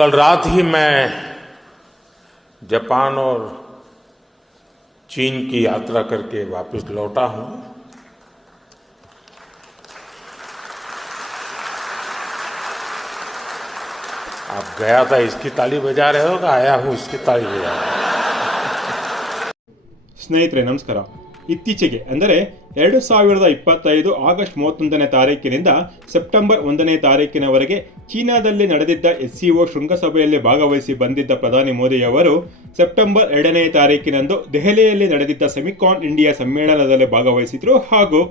कल रात ही मैं जापान और चीन की यात्रा करके वापस लौटा हूं आप गया था इसकी ताली बजा रहे हो कि आया हूं इसकी ताली बजा रहे हो ಸ್ನೇಹಿತರೆ ನಮಸ್ಕಾರ ಇತ್ತೀಚೆಗೆ, ಅಂದರೆ ಎರಡು ಸಾವಿರದ ಇಪ್ಪತ್ತೈದು ಆಗಸ್ಟ್ ಮೂವತ್ತೊಂದನೇ ತಾರೀಕಿನಿಂದ ಸೆಪ್ಟೆಂಬರ್ ಒಂದನೇ ತಾರೀಕಿನವರೆಗೆ ಚೀನಾದಲ್ಲಿ ನಡೆದಿದ್ದ ಎಸ್ಸಿಒ ಶೃಂಗಸಭೆಯಲ್ಲಿ ಭಾಗವಹಿಸಿ ಬಂದಿದ್ದ ಪ್ರಧಾನಿ ಮೋದಿ ಅವರು ಸೆಪ್ಟೆಂಬರ್ ಎರಡನೇ ತಾರೀಕಿನಂದು ದೆಹಲಿಯಲ್ಲಿ ನಡೆದಿದ್ದ ಸೆಮಿಕಾನ್ ಇಂಡಿಯಾ ಸಮ್ಮೇಳನದಲ್ಲಿ ಭಾಗವಹಿಸಿದ್ರು. ಹಾಗೂ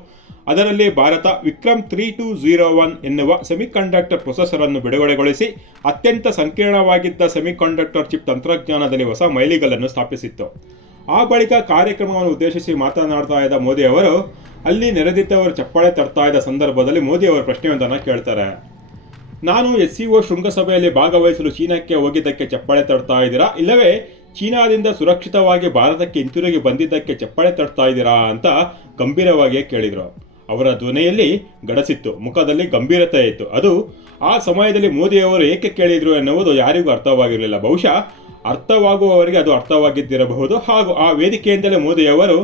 ಅದರಲ್ಲಿ Bharat Vikram three two zero one ಎನ್ನುವ ಸೆಮಿಕಂಡಕ್ಟರ್ ಪ್ರೊಸೆಸರ್ ಅನ್ನು ಬಿಡುಗಡೆಗೊಳಿಸಿ ಅತ್ಯಂತ ಸಂಕೀರ್ಣವಾಗಿದ್ದ ಸೆಮಿಕಂಡಕ್ಟರ್ ಚಿಪ್ ತಂತ್ರಜ್ಞಾನದಲ್ಲಿ ಹೊಸ ಮೈಲಿಗಲ್ಲನ್ನು ಸ್ಥಾಪಿಸಿತ್ತು. ಆ ಬಳಿಕ ಕಾರ್ಯಕ್ರಮವನ್ನು ಉದ್ದೇಶಿಸಿ ಮಾತನಾಡ್ತಾ ಇದ್ದ ಮೋದಿ ಅವರು, ಅಲ್ಲಿ ನೆರೆದಿದ್ದವರು ಚಪ್ಪಾಳೆ ತರ್ತಾ ಇದ್ದ ಸಂದರ್ಭದಲ್ಲಿ ಮೋದಿ ಅವರು ಪ್ರಶ್ನೆಯೊಂದನ್ನು ಕೇಳ್ತಾರೆ. ನಾನು ಎಸ್ ಸಿ ಶೃಂಗಸಭೆಯಲ್ಲಿ ಭಾಗವಹಿಸಲು ಚೀನಾಕ್ಕೆ ಹೋಗಿದ್ದಕ್ಕೆ ಚಪ್ಪಾಳೆ ತರ್ತಾ ಇದ್ದೀರಾ? ಇಲ್ಲವೇ, ಚೀನಾದಿಂದ ಸುರಕ್ಷಿತವಾಗಿ ಭಾರತಕ್ಕೆ ಹಿಂತಿರುಗಿ ಬಂದಿದ್ದಕ್ಕೆ ಚಪ್ಪಾಳೆ ತರ್ತಾ ಇದ್ದೀರಾ? ಅಂತ ಗಂಭೀರವಾಗಿ ಕೇಳಿದರು. ಅವರ ಧ್ವನಿಯಲ್ಲಿ ಗಡಸಿತ್ತು, ಮುಖದಲ್ಲಿ ಗಂಭೀರತೆ ಇತ್ತು. ಅದು, ಆ ಸಮಯದಲ್ಲಿ ಮೋದಿಯವರು ಏಕೆ ಕೇಳಿದರು ಎನ್ನುವುದು ಯಾರಿಗೂ ಅರ್ಥವಾಗಿರಲಿಲ್ಲ. ಬಹುಶಃ ಅರ್ಥವಾಗುವವರಿಗೆ ಅದು ಅರ್ಥವಾಗಿದ್ದಿರಬಹುದು. ಹಾಗೂ ಆ ವೇದಿಕೆಯಿಂದಲೇ ಮೋದಿಯವರು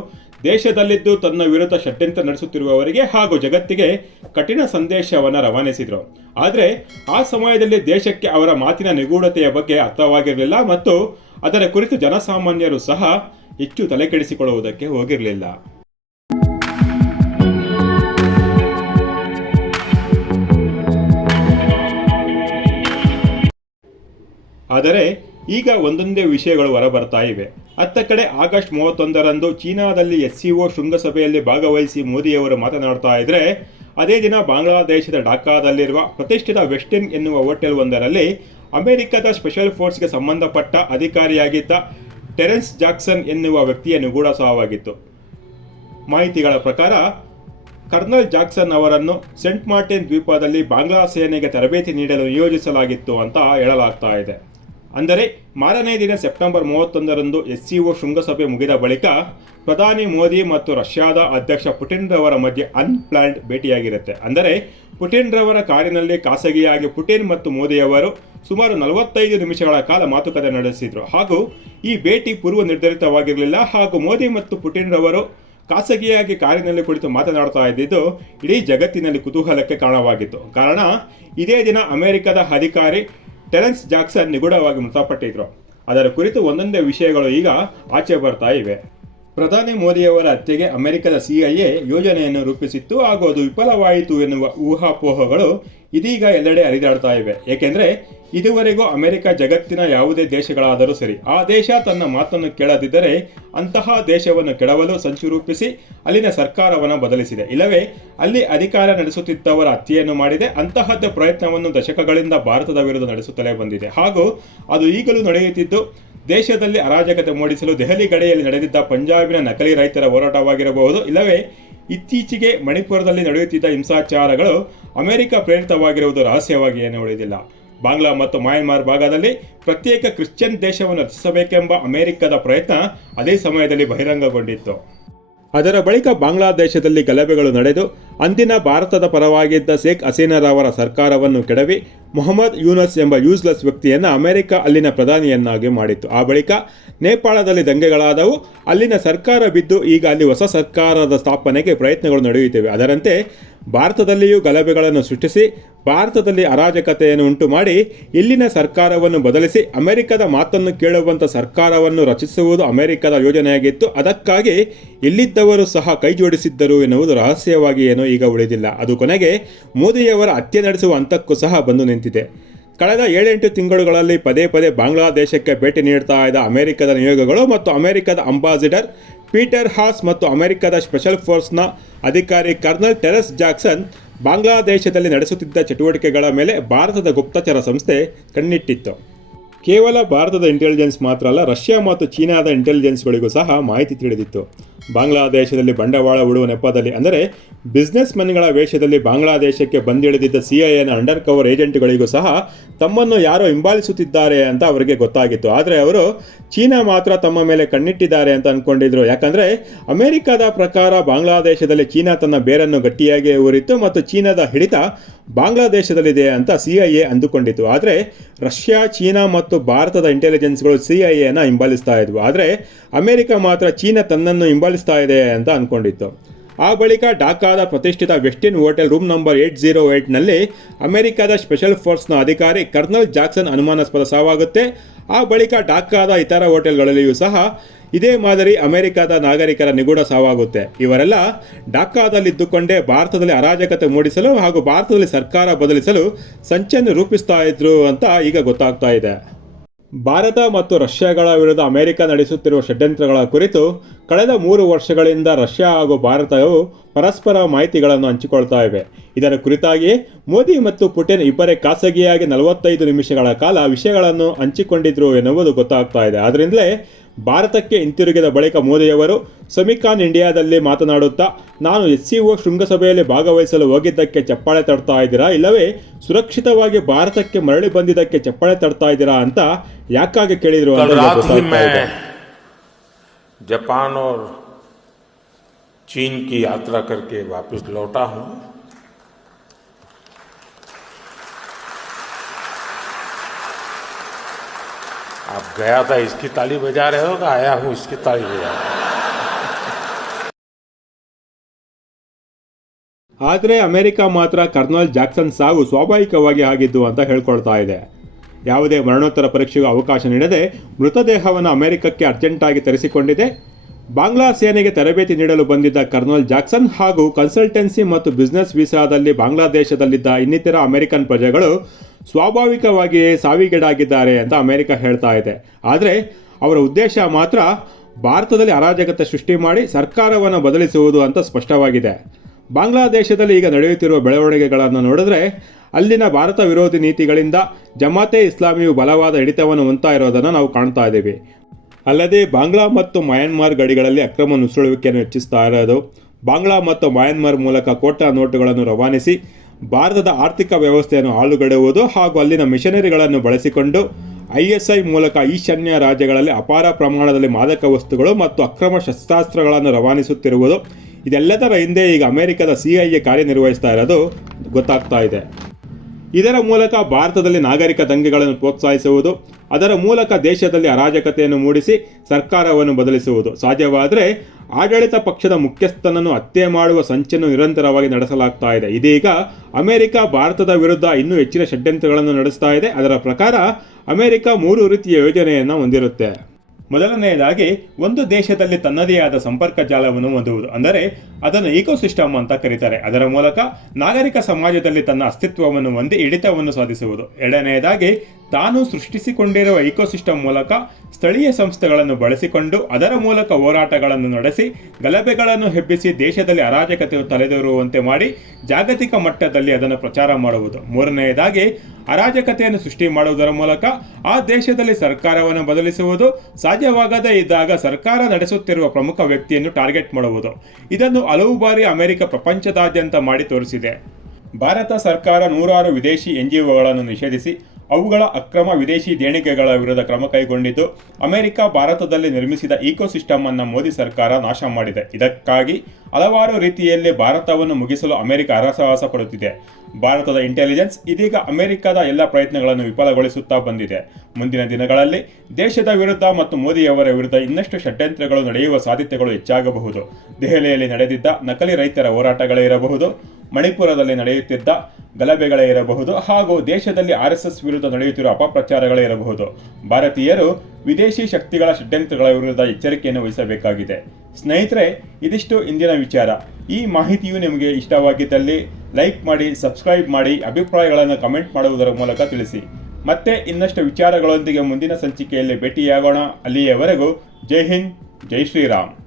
ದೇಶದಲ್ಲಿದ್ದು ತನ್ನ ವಿರುದ್ಧ ಷಡ್ಯಂತ್ರ ನಡೆಸುತ್ತಿರುವವರಿಗೆ ಹಾಗೂ ಜಗತ್ತಿಗೆ ಕಠಿಣ ಸಂದೇಶವನ್ನು ರವಾನಿಸಿದರು. ಆದರೆ ಆ ಸಮಯದಲ್ಲಿ ದೇಶಕ್ಕೆ ಅವರ ಮಾತಿನ ನಿಗೂಢತೆಯ ಬಗ್ಗೆ ಅರ್ಥವಾಗಿರಲಿಲ್ಲ ಮತ್ತು ಅದರ ಕುರಿತು ಜನಸಾಮಾನ್ಯರು ಸಹ ಹೆಚ್ಚು ತಲೆಕೆಡಿಸಿಕೊಳ್ಳುವುದಕ್ಕೆ ಹೋಗಿರಲಿಲ್ಲ. ಆದರೆ ಈಗ ಒಂದೊಂದೇ ವಿಷಯಗಳು ಹೊರಬರ್ತಾ ಇವೆ. ಅತ್ತ ಕಡೆ ಆಗಸ್ಟ್ ಮೂವತ್ತೊಂದರಂದು ಚೀನಾದಲ್ಲಿ ಎಸ್ ಶೃಂಗಸಭೆಯಲ್ಲಿ ಭಾಗವಹಿಸಿ ಮೋದಿಯವರು ಮಾತನಾಡ್ತಾ ಇದ್ರೆ, ಅದೇ ದಿನ ಬಾಂಗ್ಲಾದೇಶದ ಢಾಕಾದಲ್ಲಿರುವ ಪ್ರತಿಷ್ಠಿತ ವೆಸ್ಟಿನ್ ಎನ್ನುವ ಹೋಟೆಲ್ ಒಂದರಲ್ಲಿ ಅಮೆರಿಕದ ಸ್ಪೆಷಲ್ ಫೋರ್ಸ್ಗೆ ಸಂಬಂಧಪಟ್ಟ ಅಧಿಕಾರಿಯಾಗಿದ್ದ ಟೆರೆನ್ಸ್ ಜಾಕ್ಸನ್ ಎನ್ನುವ ವ್ಯಕ್ತಿಯ ನಿಗೂಢ ಸಾವಾಗಿತ್ತು. ಮಾಹಿತಿಗಳ ಪ್ರಕಾರ, ಕರ್ನಲ್ ಜಾಕ್ಸನ್ ಅವರನ್ನು ಸೆಂಟ್ ಮಾರ್ಟಿನ್ ದ್ವೀಪದಲ್ಲಿ ಬಾಂಗ್ಲಾ ಸೇನೆಗೆ ತರಬೇತಿ ನೀಡಲು ನಿಯೋಜಿಸಲಾಗಿತ್ತು ಅಂತ ಹೇಳಲಾಗ್ತಾ ಇದೆ. ಅಂದರೆ ಮಾರನೇ ದಿನ ಸೆಪ್ಟೆಂಬರ್ ಮೂವತ್ತೊಂದರಂದು ಎಸ್ ಸಿಒ ಶೃಂಗಸಭೆ ಮುಗಿದ ಬಳಿಕ ಪ್ರಧಾನಿ ಮೋದಿ ಮತ್ತು ರಷ್ಯಾದ ಅಧ್ಯಕ್ಷ ಪುಟಿನ್ ರವರ ಮಧ್ಯೆ ಅನ್ಪ್ಲಾನ್ಡ್ ಭೇಟಿಯಾಗಿರುತ್ತೆ. ಅಂದರೆ ಪುಟಿನ್ ರವರ ಕಾರಿನಲ್ಲಿ ಖಾಸಗಿಯಾಗಿ ಪುಟಿನ್ ಮತ್ತು ಮೋದಿಯವರು ಸುಮಾರು ನಲವತ್ತೈದು ನಿಮಿಷಗಳ ಕಾಲ ಮಾತುಕತೆ ನಡೆಸಿದರು. ಹಾಗೂ ಈ ಭೇಟಿ ಪೂರ್ವ ನಿರ್ಧರಿತವಾಗಿರಲಿಲ್ಲ. ಹಾಗೂ ಮೋದಿ ಮತ್ತು ಪುಟಿನ್ ರವರು ಖಾಸಗಿಯಾಗಿ ಕಾರಿನಲ್ಲಿ ಕುಳಿತು ಮಾತನಾಡ್ತಾ ಇದ್ದಿದ್ದು ಇಡೀ ಜಗತ್ತಿನಲ್ಲಿ ಕುತೂಹಲಕ್ಕೆ ಕಾರಣವಾಗಿತ್ತು. ಕಾರಣ ಇದೇ ದಿನ ಅಮೆರಿಕದ ಅಧಿಕಾರಿ ಟೆರೆನ್ಸ್ ಜಾಕ್ಸನ್ ನಿಗೂಢವಾಗಿ ಮೃತಪಟ್ಟಿದ್ರು. ಅದರ ಕುರಿತು ಒಂದೊಂದೇ ವಿಷಯಗಳು ಈಗ ಆಚೆ ಬರ್ತಾ ಇವೆ. ಪ್ರಧಾನಿ ಮೋದಿಯವರ ಹತ್ಯೆಗೆ ಅಮೆರಿಕದ ಸಿಐಎ ಯೋಜನೆಯನ್ನು ರೂಪಿಸಿತ್ತು ಹಾಗೂ ಅದು ವಿಫಲವಾಯಿತು ಎನ್ನುವ ಊಹಾಪೋಹಗಳು ಇದೀಗ ಎಲ್ಲೆಡೆ ಹರಿದಾಡ್ತಾ ಇವೆ. ಏಕೆಂದರೆ ಇದುವರೆಗೂ ಅಮೆರಿಕ ಜಗತ್ತಿನ ಯಾವುದೇ ದೇಶಗಳಾದರೂ ಸರಿ, ಆ ದೇಶ ತನ್ನ ಮಾತನ್ನು ಕೇಳದಿದ್ದರೆ ಅಂತಹ ದೇಶವನ್ನು ಕೆಡವಲು ಸಂಚು ರೂಪಿಸಿ ಅಲ್ಲಿನ ಸರ್ಕಾರವನ್ನು ಬದಲಿಸಿದೆ. ಇಲ್ಲವೇ, ಅಲ್ಲಿ ಅಧಿಕಾರ ನಡೆಸುತ್ತಿದ್ದವರ ಹತ್ಯೆಯನ್ನು ಮಾಡಿದೆ, ಅಂತಹದ್ದ ಪ್ರಯತ್ನವನ್ನು ದಶಕಗಳಿಂದ ಭಾರತದ ವಿರುದ್ಧ ನಡೆಸುತ್ತಲೇ ಬಂದಿದೆ. ಹಾಗೂ ಅದು ಈಗಲೂ ನಡೆಯುತ್ತಿದ್ದು ದೇಶದಲ್ಲಿ ಅರಾಜಕತೆ ಮೂಡಿಸಲು ದೆಹಲಿ ಗಡಿಯಲ್ಲಿ ನಡೆದಿದ್ದ ಪಂಜಾಬಿನ ನಕಲಿ ರೈತರ ಹೋರಾಟವಾಗಿರಬಹುದು. ಇಲ್ಲವೇ, ಇತ್ತೀಚೆಗೆ ಮಣಿಪುರದಲ್ಲಿ ನಡೆಯುತ್ತಿದ್ದ ಹಿಂಸಾಚಾರಗಳು ಅಮೆರಿಕ ಪ್ರೇರಿತವಾಗಿರುವುದು ರಹಸ್ಯವಾಗಿ ಏನು ಉಳಿದಿಲ್ಲ. ಬಾಂಗ್ಲಾ ಮತ್ತು ಮಯನ್ಮಾರ್ ಭಾಗದಲ್ಲಿ ಪ್ರತ್ಯೇಕ ಕ್ರಿಶ್ಚಿಯನ್ ದೇಶವನ್ನು ರಚಿಸಬೇಕೆಂಬ ಅಮೆರಿಕದ ಪ್ರಯತ್ನ ಅದೇ ಸಮಯದಲ್ಲಿ ಬಹಿರಂಗಗೊಂಡಿತ್ತು. ಅದರ ಬಳಿಕ ಬಾಂಗ್ಲಾದೇಶದಲ್ಲಿ ಗಲಭೆಗಳು ನಡೆದು ಅಂದಿನ ಭಾರತದ ಪರವಾಗಿದ್ದ ಶೇಖ್ ಹಸೀನಾರವರ ಸರ್ಕಾರವನ್ನು ಕೆಡವಿ ಮೊಹಮ್ಮದ್ ಯೂನಸ್ ಎಂಬ ಯೂಸ್ಲೆಸ್ ವ್ಯಕ್ತಿಯನ್ನು ಅಮೆರಿಕ ಅಲ್ಲಿನ ಪ್ರಧಾನಿಯನ್ನಾಗಿ ಮಾಡಿತ್ತು. ಆ ಬಳಿಕ ನೇಪಾಳದಲ್ಲಿ ದಂಗೆಗಳಾದವು. ಅಲ್ಲಿನ ಸರ್ಕಾರ ಬಿದ್ದು ಈಗ ಅಲ್ಲಿ ಹೊಸ ಸರ್ಕಾರದ ಸ್ಥಾಪನೆಗೆ ಪ್ರಯತ್ನಗಳು ನಡೆಯುತ್ತಿವೆ. ಅದರಂತೆ ಭಾರತದಲ್ಲಿಯೂ ಗಲಭೆಗಳನ್ನು ಸೃಷ್ಟಿಸಿ ಭಾರತದಲ್ಲಿ ಅರಾಜಕತೆಯನ್ನು ಉಂಟು ಮಾಡಿ ಇಲ್ಲಿನ ಸರ್ಕಾರವನ್ನು ಬದಲಿಸಿ ಅಮೆರಿಕದ ಮಾತನ್ನು ಕೇಳುವಂಥ ಸರ್ಕಾರವನ್ನು ರಚಿಸುವುದು ಅಮೆರಿಕದ ಯೋಜನೆಯಾಗಿತ್ತು. ಅದಕ್ಕಾಗಿ ಇಲ್ಲಿದ್ದವರು ಸಹ ಕೈಜೋಡಿಸಿದ್ದರು ಎನ್ನುವುದು ರಹಸ್ಯವಾಗಿ ಏನೋ ಈಗ ಉಳಿದಿಲ್ಲ. ಅದು ಕೊನೆಗೆ ಮೋದಿಯವರ ಹತ್ಯೆ ನಡೆಸುವ ಹಂತಕ್ಕೂ ಸಹ ಬಂದು ನಿಂತಿದೆ. ಕಳೆದ ಏಳೆಂಟು ತಿಂಗಳುಗಳಲ್ಲಿ ಪದೇ ಪದೇ ಬಾಂಗ್ಲಾದೇಶಕ್ಕೆ ಭೇಟಿ ನೀಡ್ತಾ ಇದ್ದ ಅಮೆರಿಕದ ನಿಯೋಗಗಳು ಮತ್ತು ಅಮೆರಿಕದ ಅಂಬಾಸಿಡರ್ ಪೀಟರ್ ಹಾಸ್ ಮತ್ತು ಅಮೆರಿಕದ ಸ್ಪೆಷಲ್ ಫೋರ್ಸ್ನ ಅಧಿಕಾರಿ ಕರ್ನಲ್ ಟೆರೆಸ್ ಜಾಕ್ಸನ್ ಬಾಂಗ್ಲಾದೇಶದಲ್ಲಿ ನಡೆಸುತ್ತಿದ್ದ ಚಟುವಟಿಕೆಗಳ ಮೇಲೆ ಭಾರತದ ಗುಪ್ತಚರ ಸಂಸ್ಥೆ ಕಣ್ಣಿಟ್ಟಿತ್ತು. ಕೇವಲ ಭಾರತದ ಇಂಟೆಲಿಜೆನ್ಸ್ ಮಾತ್ರ ಅಲ್ಲ, ರಷ್ಯಾ ಮತ್ತು ಚೀನಾದ ಇಂಟೆಲಿಜೆನ್ಸ್ಗಳಿಗೂ ಸಹ ಮಾಹಿತಿ ತಿಳಿದಿತ್ತು. ಬಾಂಗ್ಲಾದೇಶದಲ್ಲಿ ಬಂಡವಾಳ ಉಳುವ ನೆಪದಲ್ಲಿ ಅಂದರೆ ಬಿಸ್ನೆಸ್ ಮನ್ಗಳ ವೇಷದಲ್ಲಿ ಬಾಂಗ್ಲಾದೇಶಕ್ಕೆ ಬಂದಿಳಿದಿದ್ದ ಸಿಐಎನ ಅಂಡರ್ ಕವರ್ ಏಜೆಂಟ್ಗಳಿಗೂ ಸಹ ತಮ್ಮನ್ನು ಯಾರೋ ಹಿಂಬಾಲಿಸುತ್ತಿದ್ದಾರೆ ಅಂತ ಅವರಿಗೆ ಗೊತ್ತಾಗಿತ್ತು. ಆದರೆ ಅವರು ಚೀನಾ ಮಾತ್ರ ತಮ್ಮ ಮೇಲೆ ಕಣ್ಣಿಟ್ಟಿದ್ದಾರೆ ಅಂತ ಅಂದ್ಕೊಂಡಿದ್ರು ಯಾಕಂದರೆ ಅಮೆರಿಕದ ಪ್ರಕಾರ ಬಾಂಗ್ಲಾದೇಶದಲ್ಲಿ ಚೀನಾ ತನ್ನ ಬೇರನ್ನು ಗಟ್ಟಿಯಾಗಿ ಊರಿತ್ತು ಮತ್ತು ಚೀನಾದ ಹಿಡಿತ ಬಾಂಗ್ಲಾದೇಶದಲ್ಲಿದೆ ಅಂತ ಸಿ ಐ ಎ ಅಂದುಕೊಂಡಿತು ಆದರೆ ರಷ್ಯಾ, ಚೀನಾ ಮತ್ತು ಭಾರತದ ಇಂಟೆಲಿಜೆನ್ಸ್ಗಳು ಸಿ ಐ ಎನ ಹಿಂಬಾಲಿಸ್ತಾ ಇದ್ವು. ಆದರೆ ಅಮೆರಿಕ ಮಾತ್ರ ಚೀನಾ ತನ್ನನ್ನು ಹಿಂಬಾಲಿಸ್ತಾ ಇದೆ ಅಂತ ಅಂದ್ಕೊಂಡಿತ್ತು ಆ ಬಳಿಕ ಢಾಕಾದ ಪ್ರತಿಷ್ಠಿತ Westin hotel room number eight zero ಏಟ್ನಲ್ಲಿ ಅಮೆರಿಕದ ಸ್ಪೆಷಲ್ ಫೋರ್ಸ್ನ ಅಧಿಕಾರಿ ಕರ್ನಲ್ ಜಾಕ್ಸನ್ ಅನುಮಾನಾಸ್ಪದ ಸಾವಾಗುತ್ತೆ. ಆ ಬಳಿಕ ಢಾಕಾದ ಇತರ ಹೋಟೆಲ್ಗಳಲ್ಲಿಯೂ ಸಹ ಇದೇ ಮಾದರಿ ಅಮೆರಿಕದ ನಾಗರಿಕರ ನಿಗೂಢ ಸಾವಾಗುತ್ತೆ. ಇವರೆಲ್ಲ ಢಾಕಾದಲ್ಲಿದ್ದುಕೊಂಡೇ ಭಾರತದಲ್ಲಿ ಅರಾಜಕತೆ ಮೂಡಿಸಲು ಹಾಗೂ ಭಾರತದಲ್ಲಿ ಸರ್ಕಾರ ಬದಲಿಸಲು ಸಂಚನ್ನು ರೂಪಿಸ್ತಾ ಇದ್ರು ಅಂತ ಈಗ ಗೊತ್ತಾಗ್ತಾ ಇದೆ. ಭಾರತ ಮತ್ತು ರಷ್ಯಾಗಳ ವಿರುದ್ಧ ಅಮೆರಿಕ ನಡೆಸುತ್ತಿರುವ ಷಡ್ಯಂತ್ರಗಳ ಕುರಿತು ಕಳೆದ ಮೂರು ವರ್ಷಗಳಿಂದ ರಷ್ಯಾ ಹಾಗೂ ಭಾರತವು ಪರಸ್ಪರ ಮಾಹಿತಿಗಳನ್ನು ಹಂಚಿಕೊಳ್ತಾ ಇವೆ. ಇದರ ಕುರಿತಾಗಿ ಮೋದಿ ಮತ್ತು ಪುಟಿನ್ ಇಬ್ಬರೇ ಖಾಸಗಿಯಾಗಿ ನಲವತ್ತೈದು ನಿಮಿಷಗಳ ಕಾಲ ವಿಷಯಗಳನ್ನು ಹಂಚಿಕೊಂಡಿದ್ರು ಎನ್ನುವುದು ಗೊತ್ತಾಗ್ತಾ ಇದೆ. ಆದ್ದರಿಂದಲೇ ಭಾರತಕ್ಕೆ ಹಿಂತಿರುಗಿದ ಬಳಿಕ ಮೋದಿಯವರು ಸಮಿಕಾನ್ ಇಂಡಿಯಾದಲ್ಲಿ ಮಾತನಾಡುತ್ತಾ ನಾನು ಎಸ್ ಸಿ ಒ ಶೃಂಗಸಭೆಯಲ್ಲಿ ಭಾಗವಹಿಸಲು ಹೋಗಿದ್ದಕ್ಕೆ ಚಪ್ಪಾಳೆ ತಡ್ತಾ ಇದ್ದೀರಾ ಇಲ್ಲವೇ ಸುರಕ್ಷಿತವಾಗಿ ಭಾರತಕ್ಕೆ ಮರಳಿ ಬಂದಿದ್ದಕ್ಕೆ ಚಪ್ಪಾಳೆ ತಡ್ತಾ ಇದ್ದೀರಾ ಅಂತ ಯಾಕಾಗಿ ಕೇಳಿದ್ರು कल ಅಂತ ಈಗ रात ही ಗೊತ್ತಾಗ್ತಾ ಇದೆ. मैं जापान और चीन की यात्रा करके वापस लौटा हूं आप गया था इसकी ताली बजा रहे हो कि आया हूं इसकी ताली बजा रहे हो ಆದರೆ ಅಮೆರಿಕ ಮಾತ್ರ ಕರ್ನಲ್ ಜಾಕ್ಸನ್ ಸಾವು ಸ್ವಾಭಾವಿಕವಾಗಿ ಆಗಿದ್ದು ಅಂತ ಹೇಳ್ಕೊಳ್ತಾ ಇದೆ ಯಾವುದೇ ಮರಣೋತ್ತರ ಪರೀಕ್ಷೆಗೂ ಅವಕಾಶ ನೀಡದೆ ಮೃತದೇಹವನ್ನು ಅಮೆರಿಕಕ್ಕೆ ಅರ್ಜೆಂಟಾಗಿ ತರಿಸಿಕೊಂಡಿದೆ ಬಾಂಗ್ಲಾ ಸೇನೆಗೆ ತರಬೇತಿ ನೀಡಲು ಬಂದಿದ್ದ ಕರ್ನಲ್ ಜಾಕ್ಸನ್ ಹಾಗೂ ಕನ್ಸಲ್ಟೆನ್ಸಿ ಮತ್ತು ಬಿಸ್ನೆಸ್ ವೀಸಾದಲ್ಲಿ ಬಾಂಗ್ಲಾದೇಶದಲ್ಲಿದ್ದ ಇನ್ನಿತರ ಅಮೆರಿಕನ್ ಪ್ರಜೆಗಳು ಸ್ವಾಭಾವಿಕವಾಗಿಯೇ ಸಾವಿಗೀಡಾಗಿದ್ದಾರೆ ಅಂತ ಅಮೆರಿಕ ಹೇಳ್ತಾ ಇದೆ. ಆದರೆ ಅವರ ಉದ್ದೇಶ ಮಾತ್ರ ಭಾರತದಲ್ಲಿ ಅರಾಜಕತೆ ಸೃಷ್ಟಿ ಮಾಡಿ ಸರ್ಕಾರವನ್ನು ಬದಲಿಸುವುದು ಅಂತ ಸ್ಪಷ್ಟವಾಗಿದೆ. ಬಾಂಗ್ಲಾದೇಶದಲ್ಲಿ ಈಗ ನಡೆಯುತ್ತಿರುವ ಬೆಳವಣಿಗೆಗಳನ್ನು ನೋಡಿದ್ರೆ ಅಲ್ಲಿನ ಭಾರತ ವಿರೋಧಿ ನೀತಿಗಳಿಂದ ಜಮಾತೆ ಇಸ್ಲಾಮಿಯು ಬಲವಾದ ಹಿಡಿತವನ್ನು ಹೊಂತಾ ಇರೋದನ್ನು ನಾವು ಕಾಣ್ತಾ ಇದ್ದೀವಿ. ಅಲ್ಲದೆ ಬಾಂಗ್ಲಾ ಮತ್ತು ಮಯನ್ಮಾರ್ ಗಡಿಗಳಲ್ಲಿ ಅಕ್ರಮ ನುಸುಳುವಿಕೆಯನ್ನು ಹೆಚ್ಚಿಸ್ತಾ ಇರೋದು, ಬಾಂಗ್ಲಾ ಮತ್ತು ಮಯನ್ಮಾರ್ ಮೂಲಕ ಕೋಟಾ ನೋಟುಗಳನ್ನು ರವಾನಿಸಿ ಭಾರತದ ಆರ್ಥಿಕ ವ್ಯವಸ್ಥೆಯನ್ನು ಹಾಳುಗೆಡುವುದು ಹಾಗೂ ಅಲ್ಲಿನ ಮಿಷನರಿಗಳನ್ನು ಬಳಸಿಕೊಂಡು ಐಎಸ್ಐ ಮೂಲಕ ಈಶಾನ್ಯ ರಾಜ್ಯಗಳಲ್ಲಿ ಅಪಾರ ಪ್ರಮಾಣದಲ್ಲಿ ಮಾದಕ ವಸ್ತುಗಳು ಮತ್ತು ಅಕ್ರಮ ಶಸ್ತ್ರಾಸ್ತ್ರಗಳನ್ನು ರವಾನಿಸುತ್ತಿರುವುದು ಇದೆಲ್ಲದರ ಹಿಂದೆ ಈಗ ಅಮೆರಿಕದ ಸಿ ಐ ಎ ಕಾರ್ಯನಿರ್ವಹಿಸ್ತಾ ಇರೋದು ಗೊತ್ತಾಗ್ತಾ ಇದೆ. ಇದರ ಮೂಲಕ ಭಾರತದಲ್ಲಿ ನಾಗರಿಕ ದಂಗೆಗಳನ್ನು ಪ್ರೋತ್ಸಾಹಿಸುವುದು, ಅದರ ಮೂಲಕ ದೇಶದಲ್ಲಿ ಅರಾಜಕತೆಯನ್ನು ಮೂಡಿಸಿ ಸರ್ಕಾರವನ್ನು ಬದಲಿಸುವುದು ಸಾಧ್ಯವಾದರೆ ಆಡಳಿತ ಪಕ್ಷದ ಮುಖ್ಯಸ್ಥನನ್ನು ಹತ್ಯೆ ಮಾಡುವ ಸಂಚನ್ನು ನಿರಂತರವಾಗಿ ನಡೆಸಲಾಗ್ತಾ ಇದೆ. ಇದೀಗ ಅಮೆರಿಕ ಭಾರತದ ವಿರುದ್ಧ ಇನ್ನೂ ಹೆಚ್ಚಿನ ಷಡ್ಯಂತ್ರಗಳನ್ನು ನಡೆಸ್ತಾ ಇದೆ. ಅದರ ಪ್ರಕಾರ ಅಮೆರಿಕ ಮೂರು ರೀತಿಯ ಯೋಜನೆಯನ್ನು ಹೊಂದಿರುತ್ತೆ. ಮೊದಲನೆಯದಾಗಿ, ಒಂದು ದೇಶದಲ್ಲಿ ತನ್ನದೇ ಆದ ಸಂಪರ್ಕ ಜಾಲವನ್ನು ಹೊಂದುವುದು, ಅಂದರೆ ಅದನ್ನು ಇಕೋಸಿಸ್ಟಮ್ ಅಂತ ಕರೀತಾರೆ. ಅದರ ಮೂಲಕ ನಾಗರಿಕ ಸಮಾಜದಲ್ಲಿ ತನ್ನ ಅಸ್ತಿತ್ವವನ್ನು ಹೊಂದಿ ಹಿಡಿತವನ್ನು ಸಾಧಿಸುವುದು. ಎರಡನೆಯದಾಗಿ ತಾನು ಸೃಷ್ಟಿಸಿಕೊಂಡಿರುವ ಇಕೋಸಿಸ್ಟಮ್ ಮೂಲಕ ಸ್ಥಳೀಯ ಸಂಸ್ಥೆಗಳನ್ನು ಬಳಸಿಕೊಂಡು ಅದರ ಮೂಲಕ ಹೋರಾಟಗಳನ್ನು ನಡೆಸಿ, ಗಲಭೆಗಳನ್ನು ಹೆಬ್ಬಿಸಿ ದೇಶದಲ್ಲಿ ಅರಾಜಕತೆಯು ತಲೆದೋರುವಂತೆ ಮಾಡಿ ಜಾಗತಿಕ ಮಟ್ಟದಲ್ಲಿ ಅದನ್ನು ಪ್ರಚಾರ ಮಾಡುವುದು. ಮೂರನೆಯದಾಗಿ, ಅರಾಜಕತೆಯನ್ನು ಸೃಷ್ಟಿ ಮಾಡುವುದರ ಮೂಲಕ ಆ ದೇಶದಲ್ಲಿ ಸರ್ಕಾರವನ್ನು ಬದಲಿಸುವುದು, ಸಾಧ್ಯವಾಗದೇ ಇದ್ದಾಗ ಸರ್ಕಾರ ನಡೆಸುತ್ತಿರುವ ಪ್ರಮುಖ ವ್ಯಕ್ತಿಯನ್ನು ಟಾರ್ಗೆಟ್ ಮಾಡುವುದು. ಇದನ್ನು ಹಲವು ಬಾರಿ ಅಮೆರಿಕ ಪ್ರಪಂಚದಾದ್ಯಂತ ಮಾಡಿ ತೋರಿಸಿದೆ. ಭಾರತ ಸರ್ಕಾರ ನೂರಾರು ವಿದೇಶಿ ಎನ್ಜಿಒಗಳನ್ನು ನಿಷೇಧಿಸಿ ಅವುಗಳ ಅಕ್ರಮ ವಿದೇಶಿ ದೇಣಿಗೆಗಳ ವಿರುದ್ಧ ಕ್ರಮ ಕೈಗೊಂಡಿದ್ದು, ಅಮೆರಿಕ ಭಾರತದಲ್ಲಿ ನಿರ್ಮಿಸಿದ ಈಕೋಸಿಸ್ಟಮ್ ಅನ್ನು ಮೋದಿ ಸರ್ಕಾರ ನಾಶ ಮಾಡಿದೆ. ಇದಕ್ಕಾಗಿ ಹಲವಾರು ರೀತಿಯಲ್ಲಿ ಭಾರತವನ್ನು ಮುಗಿಸಲು ಅಮೆರಿಕ ಹರಸಾಹಸ ಪಡುತ್ತಿದೆ. ಭಾರತದ ಇಂಟೆಲಿಜೆನ್ಸ್ ಇದೀಗ ಅಮೆರಿಕದ ಎಲ್ಲ ಪ್ರಯತ್ನಗಳನ್ನು ವಿಫಲಗೊಳಿಸುತ್ತಾ ಬಂದಿದೆ. ಮುಂದಿನ ದಿನಗಳಲ್ಲಿ ದೇಶದ ವಿರುದ್ಧ ಮತ್ತು ಮೋದಿಯವರ ವಿರುದ್ಧ ಇನ್ನಷ್ಟು ಷಡ್ಯಂತ್ರಗಳು ನಡೆಯುವ ಸಾಧ್ಯತೆಗಳು ಹೆಚ್ಚಾಗಬಹುದು. ದೆಹಲಿಯಲ್ಲಿ ನಡೆದಿದ್ದ ನಕಲಿ ರೈತರ ಹೋರಾಟಗಳೇ ಇರಬಹುದು. ಮಣಿಪುರದಲ್ಲಿ ನಡೆಯುತ್ತಿದ್ದ ಗಲಭೆಗಳೇ ಇರಬಹುದು ಹಾಗೂ ದೇಶದಲ್ಲಿ ಆರ್ ಎಸ್ ಎಸ್ ವಿರುದ್ಧ ನಡೆಯುತ್ತಿರುವ ಅಪಪ್ರಚಾರಗಳೇ ಇರಬಹುದು. ಭಾರತೀಯರು ವಿದೇಶಿ ಶಕ್ತಿಗಳ ಷಡ್ಯಂತ್ರಗಳ ವಿರುದ್ಧ ಎಚ್ಚರಿಕೆಯನ್ನು ವಹಿಸಬೇಕಾಗಿದೆ. ಸ್ನೇಹಿತರೆ, ಇದಿಷ್ಟು ಇಂದಿನ ವಿಚಾರ. ಈ ಮಾಹಿತಿಯು ನಿಮಗೆ ಇಷ್ಟವಾಗಿದ್ದಲ್ಲಿ ಲೈಕ್ ಮಾಡಿ, ಸಬ್ಸ್ಕ್ರೈಬ್ ಮಾಡಿ, ಅಭಿಪ್ರಾಯಗಳನ್ನು ಕಮೆಂಟ್ ಮಾಡುವುದರ ಮೂಲಕ ತಿಳಿಸಿ. ಮತ್ತೆ ಇನ್ನಷ್ಟು ವಿಚಾರಗಳೊಂದಿಗೆ ಮುಂದಿನ ಸಂಚಿಕೆಯಲ್ಲಿ ಭೇಟಿಯಾಗೋಣ. ಅಲ್ಲಿಯವರೆಗೂ ಜೈ ಹಿಂದ್, ಜೈ ಶ್ರೀರಾಮ್.